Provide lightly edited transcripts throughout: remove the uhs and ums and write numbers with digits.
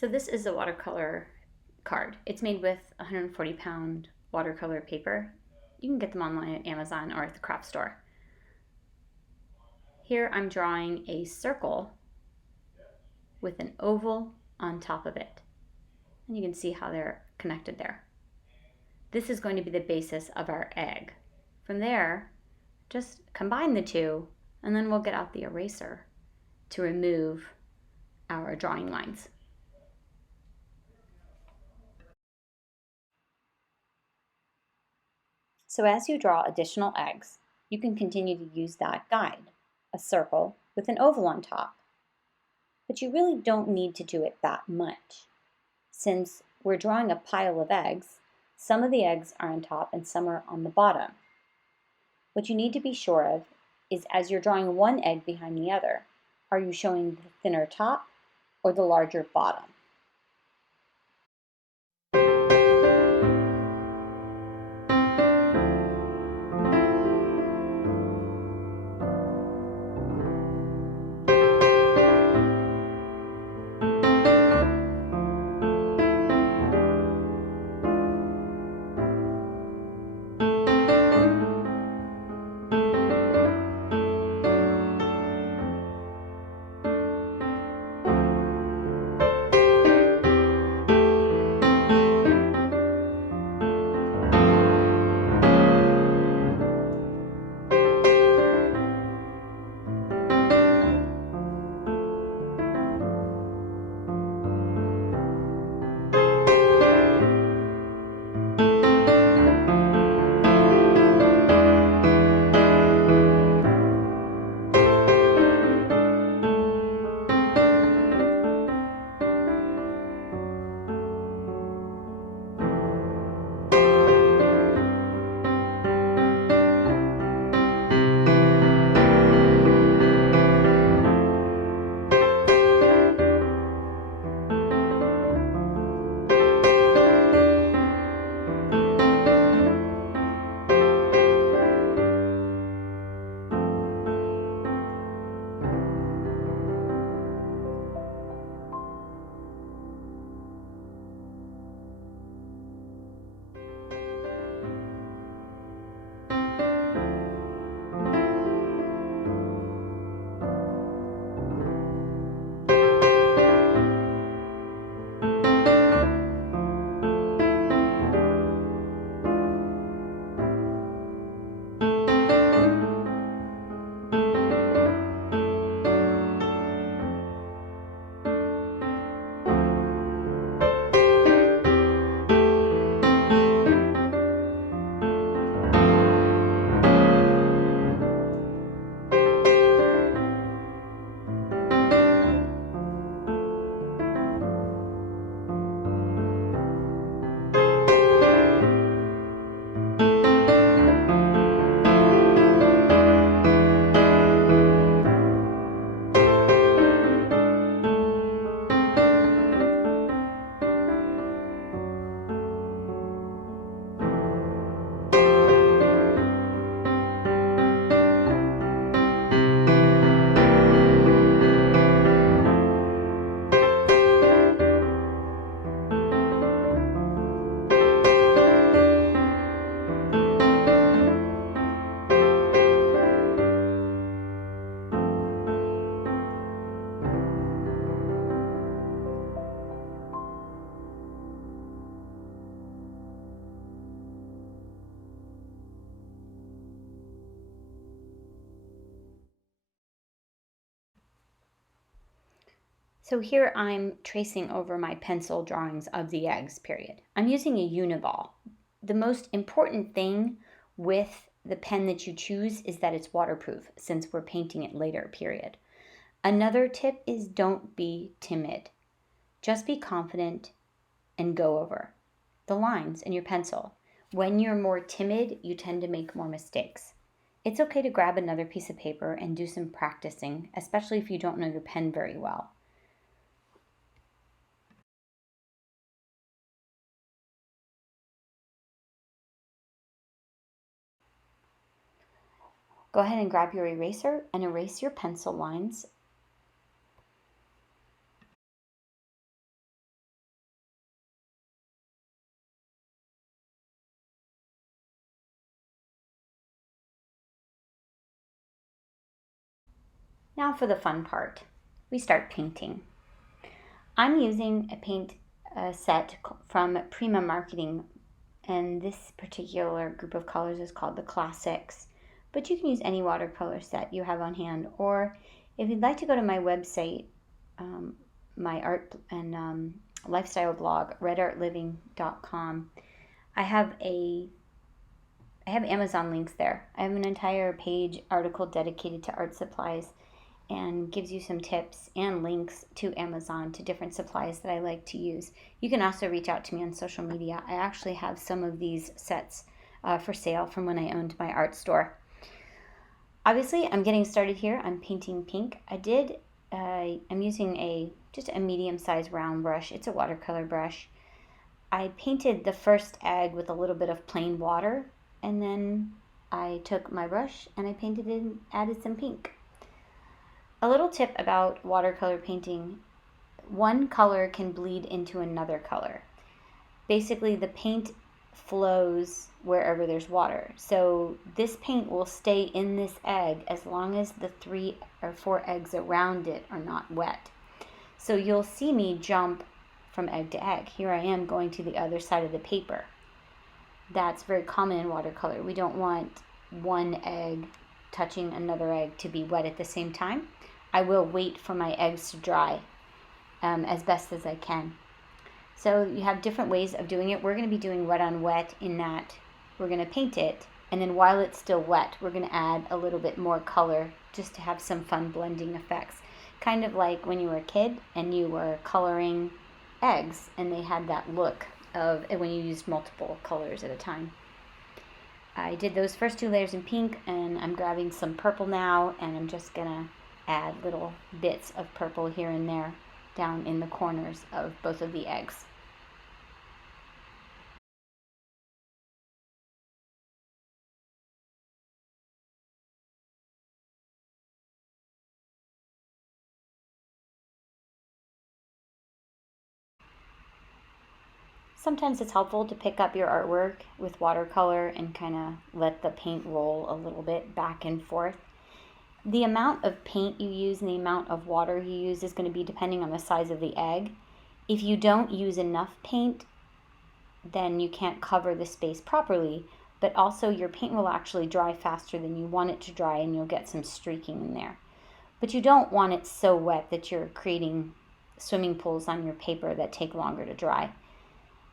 So this is a watercolor card. It's made with 140-pound watercolor paper. You can get them online at Amazon or at the craft store. Here I'm drawing a circle with an oval on top of it. And you can see how they're connected there. This is going to be the basis of our egg. From there, just combine the two, and then we'll get out the eraser to remove our drawing lines. So as you draw additional eggs, you can continue to use that guide, a circle with an oval on top. But you really don't need to do it that much. Since we're drawing a pile of eggs, some of the eggs are on top and some are on the bottom. What you need to be sure of is as you're drawing one egg behind the other, are you showing the thinner top or the larger bottom? So here I'm tracing over my pencil drawings of the eggs, period. I'm using a uniball. The most important thing with the pen that you choose is that it's waterproof, since we're painting it later, period. Another tip is don't be timid. Just be confident and go over the lines in your pencil. When you're more timid, you tend to make more mistakes. It's okay to grab another piece of paper and do some practicing, especially if you don't know your pen very well. Go ahead and grab your eraser and erase your pencil lines Now for the fun part. We start painting. I'm using a paint set from Prima Marketing, and this particular group of colors is called the Classics. But you can use any watercolor set you have on hand, or if you'd like to go to my website, my art and lifestyle blog, redartliving.com, I have Amazon links there. I have an entire page article dedicated to art supplies and gives you some tips and links to Amazon to different supplies that I like to use. You can also reach out to me on social media. I actually have some of these sets for sale from when I owned my art store. Obviously, I'm getting started here. I'm painting pink. I'm using just a medium-sized round brush. It's a watercolor brush. I painted the first egg with a little bit of plain water, and then I took my brush and I painted it and added some pink. A little tip about watercolor painting: one color can bleed into another color. Basically, the paint flows wherever there's water. So this paint will stay in this egg as long as the 3 or 4 eggs around it are not wet. So you'll see me jump from egg to egg. Here I am going to the other side of the paper. That's very common in watercolor. We don't want one egg touching another egg to be wet at the same time. I will wait for my eggs to dry as best as I can. So you have different ways of doing it. We're going to be doing wet on wet in that we're going to paint it, and then while it's still wet, we're going to add a little bit more color just to have some fun blending effects. Kind of like when you were a kid and you were coloring eggs and they had that look of when you used multiple colors at a time. I did those first 2 layers in pink, and I'm grabbing some purple now, and I'm just going to add little bits of purple here and there down in the corners of both of the eggs. Sometimes it's helpful to pick up your artwork with watercolor and kind of let the paint roll a little bit back and forth. The amount of paint you use and the amount of water you use is going to be depending on the size of the egg. If you don't use enough paint, then you can't cover the space properly, but also your paint will actually dry faster than you want it to dry, and you'll get some streaking in there. But you don't want it so wet that you're creating swimming pools on your paper that take longer to dry.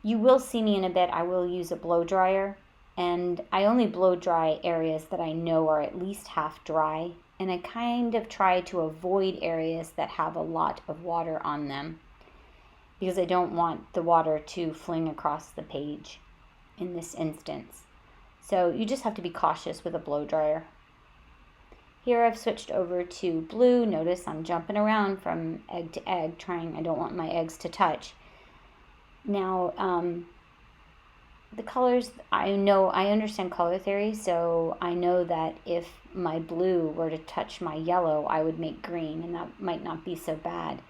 You will see me in a bit. I will use a blow dryer, and I only blow dry areas that I know are at least half dry, and I kind of try to avoid areas that have a lot of water on them because I don't want the water to fling across the page in this instance. So you just have to be cautious with a blow dryer. Here I've switched over to blue. Notice I'm jumping around from egg to egg, I don't want my eggs to touch. Now, the colors, I understand color theory, so I know that if my blue were to touch my yellow, I would make green, and that might not be so bad.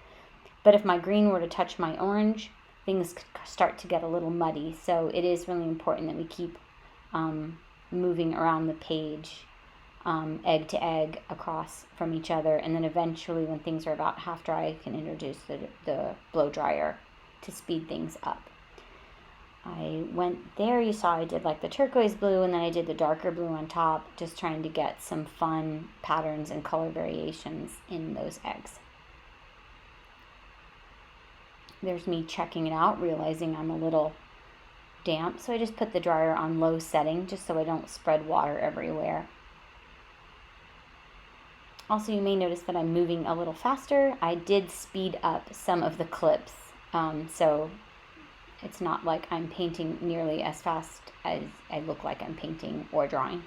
But if my green were to touch my orange, things start to get a little muddy. So it is really important that we keep moving around the page, egg to egg across from each other, and then eventually when things are about half dry, I can introduce the blow dryer to speed things up. I went there, you saw I did like the turquoise blue, and then I did the darker blue on top, just trying to get some fun patterns and color variations in those eggs. There's me checking it out, realizing I'm a little damp, so I just put the dryer on low setting just so I don't spread water everywhere. Also, you may notice that I'm moving a little faster. I did speed up some of the clips, so it's not like I'm painting nearly as fast as I look like I'm painting or drawing.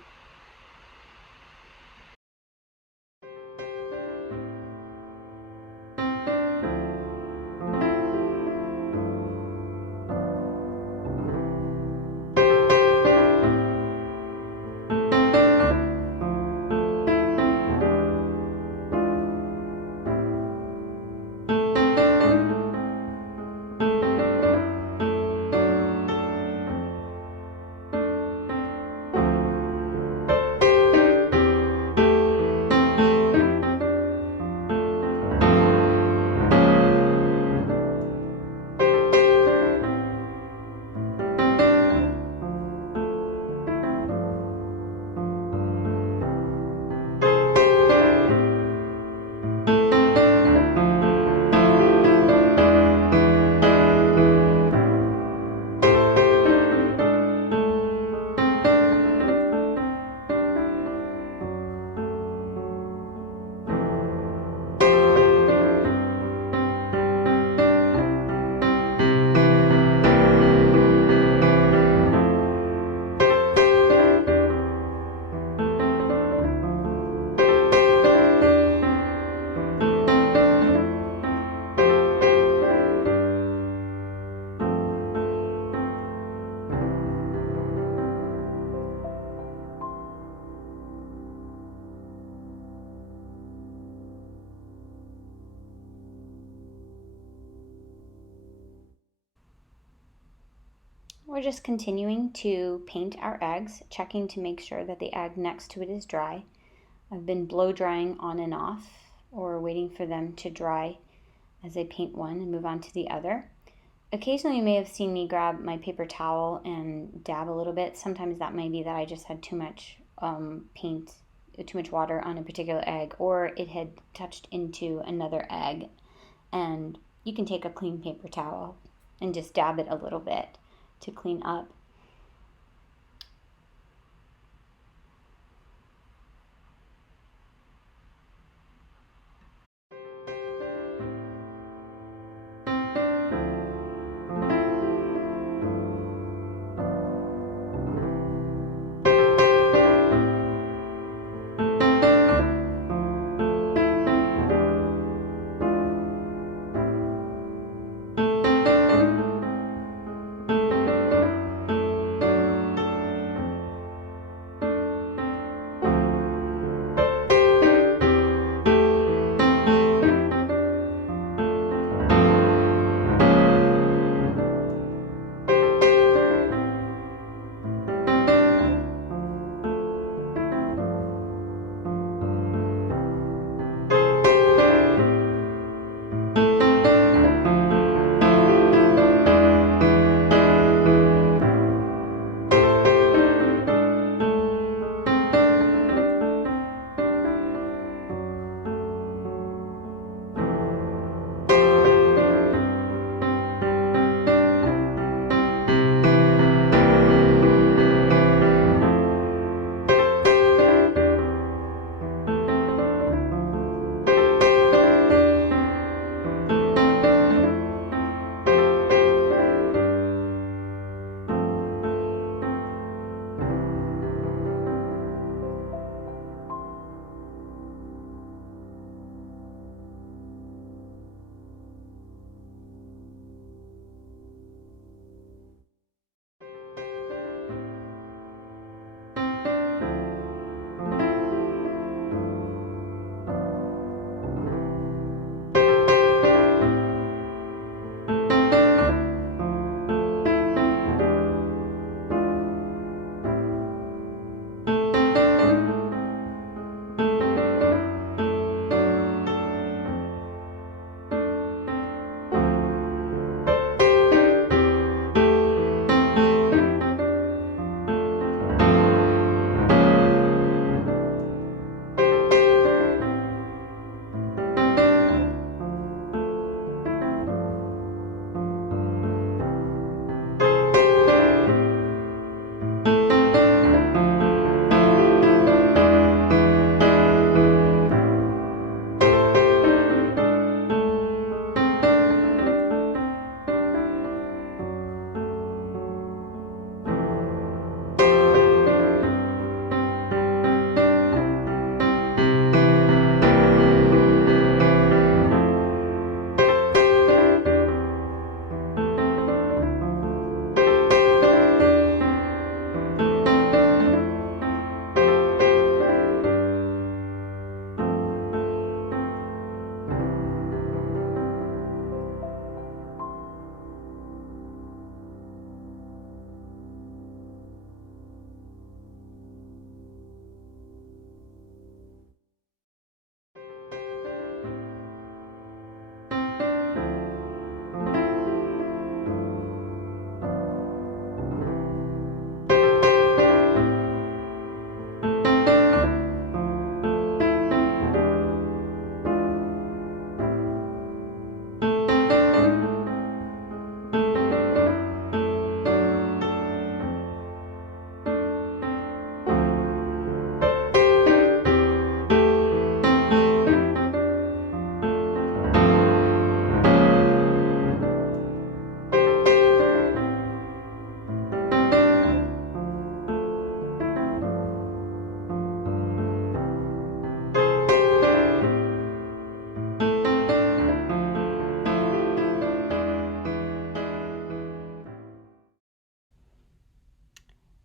We're just continuing to paint our eggs, checking to make sure that the egg next to it is dry. I've been blow drying on and off, or waiting for them to dry as I paint one and move on to the other. Occasionally you may have seen me grab my paper towel and dab a little bit. Sometimes that may be that I just had too much paint, too much water on a particular egg, or it had touched into another egg. And you can take a clean paper towel and just dab it a little bit to clean up.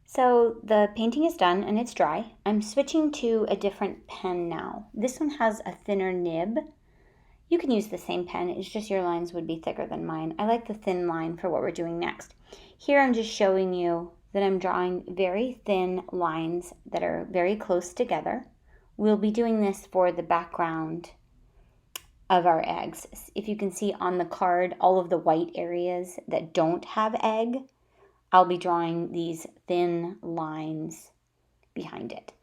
So the painting is done and it's dry. I'm switching to a different pen now. This one has a thinner nib You can use the same pen, it's just your lines would be thicker than mine. I like the thin line for what we're doing next. Here I'm just showing you that I'm drawing very thin lines that are very close together. We'll be doing this for the background of our eggs. If you can see on the card, all of the white areas that don't have egg, I'll be drawing these thin lines behind it.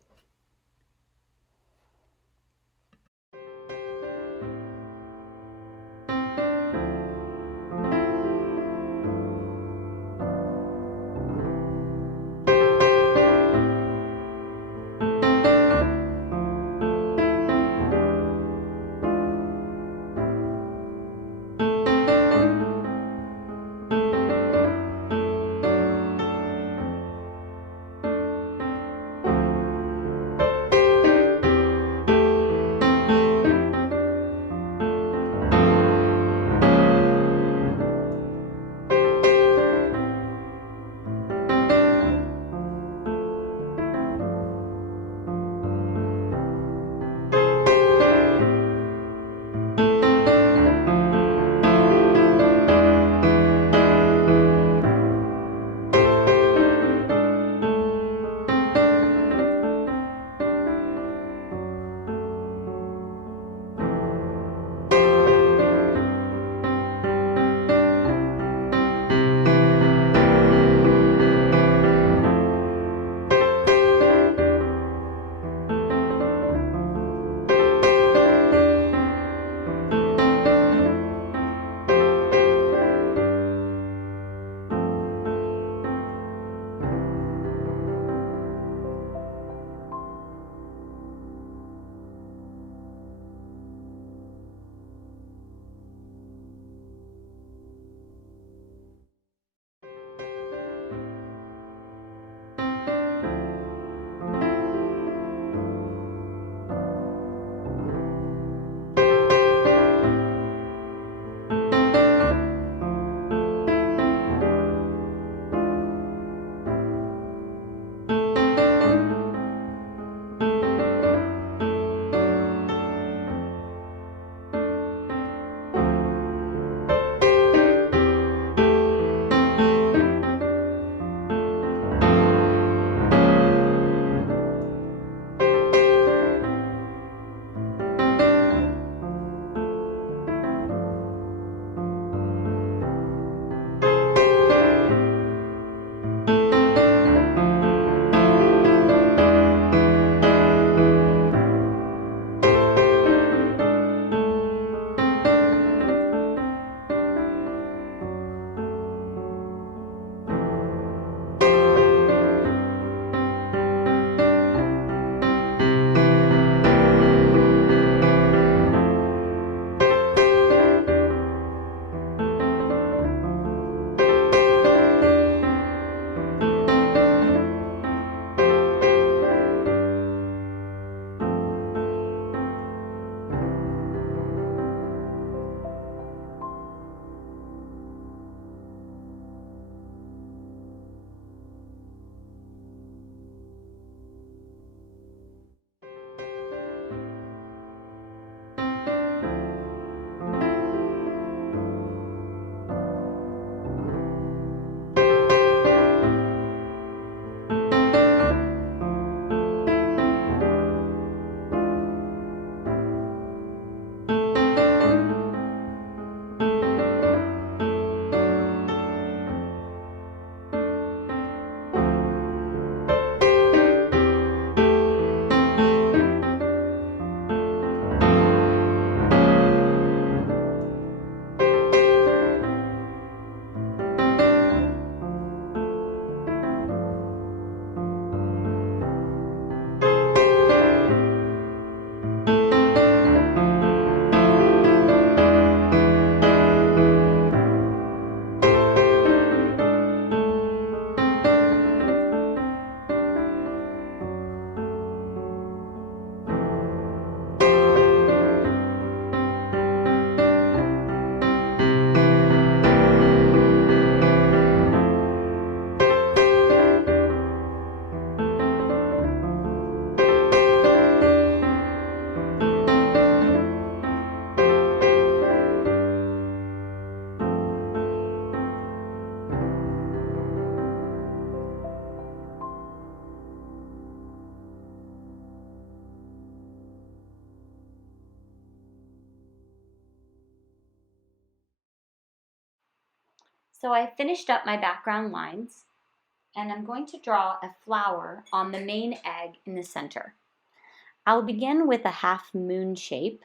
So I finished up my background lines, and I'm going to draw a flower on the main egg in the center. I'll begin with a half moon shape,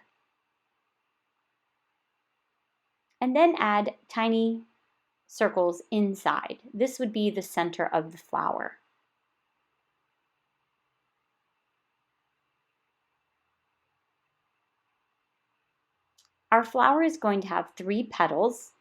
and then add tiny circles inside. This would be the center of the flower. Our flower is going to have 3 petals.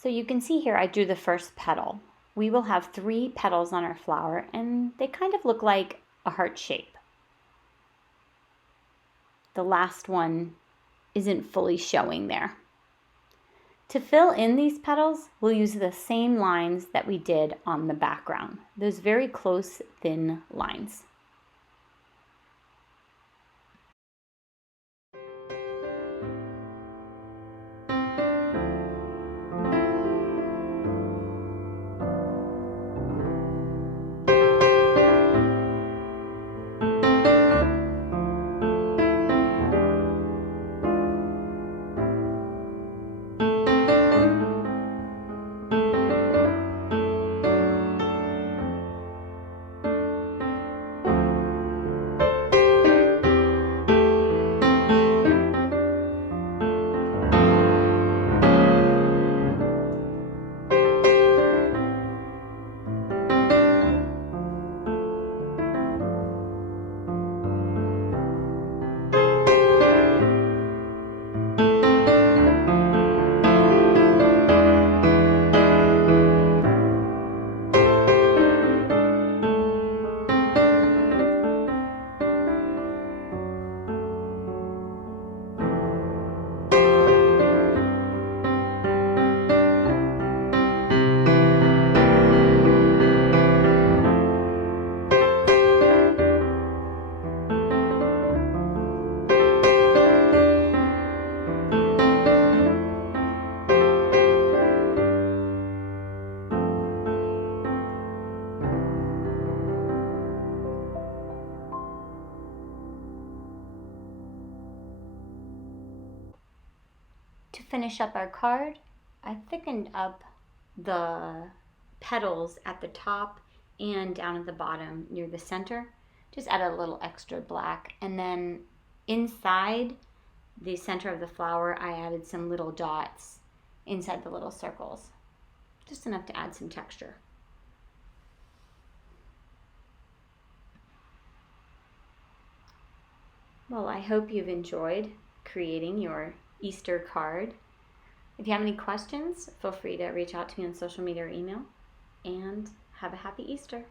So you can see here I drew the first petal. We will have 3 petals on our flower, and they kind of look like a heart shape. The last one isn't fully showing there. To fill in these petals, we'll use the same lines that we did on the background, those very close, thin lines. To finish up our card, I thickened up the petals at the top and down at the bottom near the center. Just add a little extra black, and then inside the center of the flower I added some little dots inside the little circles, just enough to add some texture. Well, I hope you've enjoyed creating your Easter card. If you have any questions, feel free to reach out to me on social media or email, and have a happy Easter.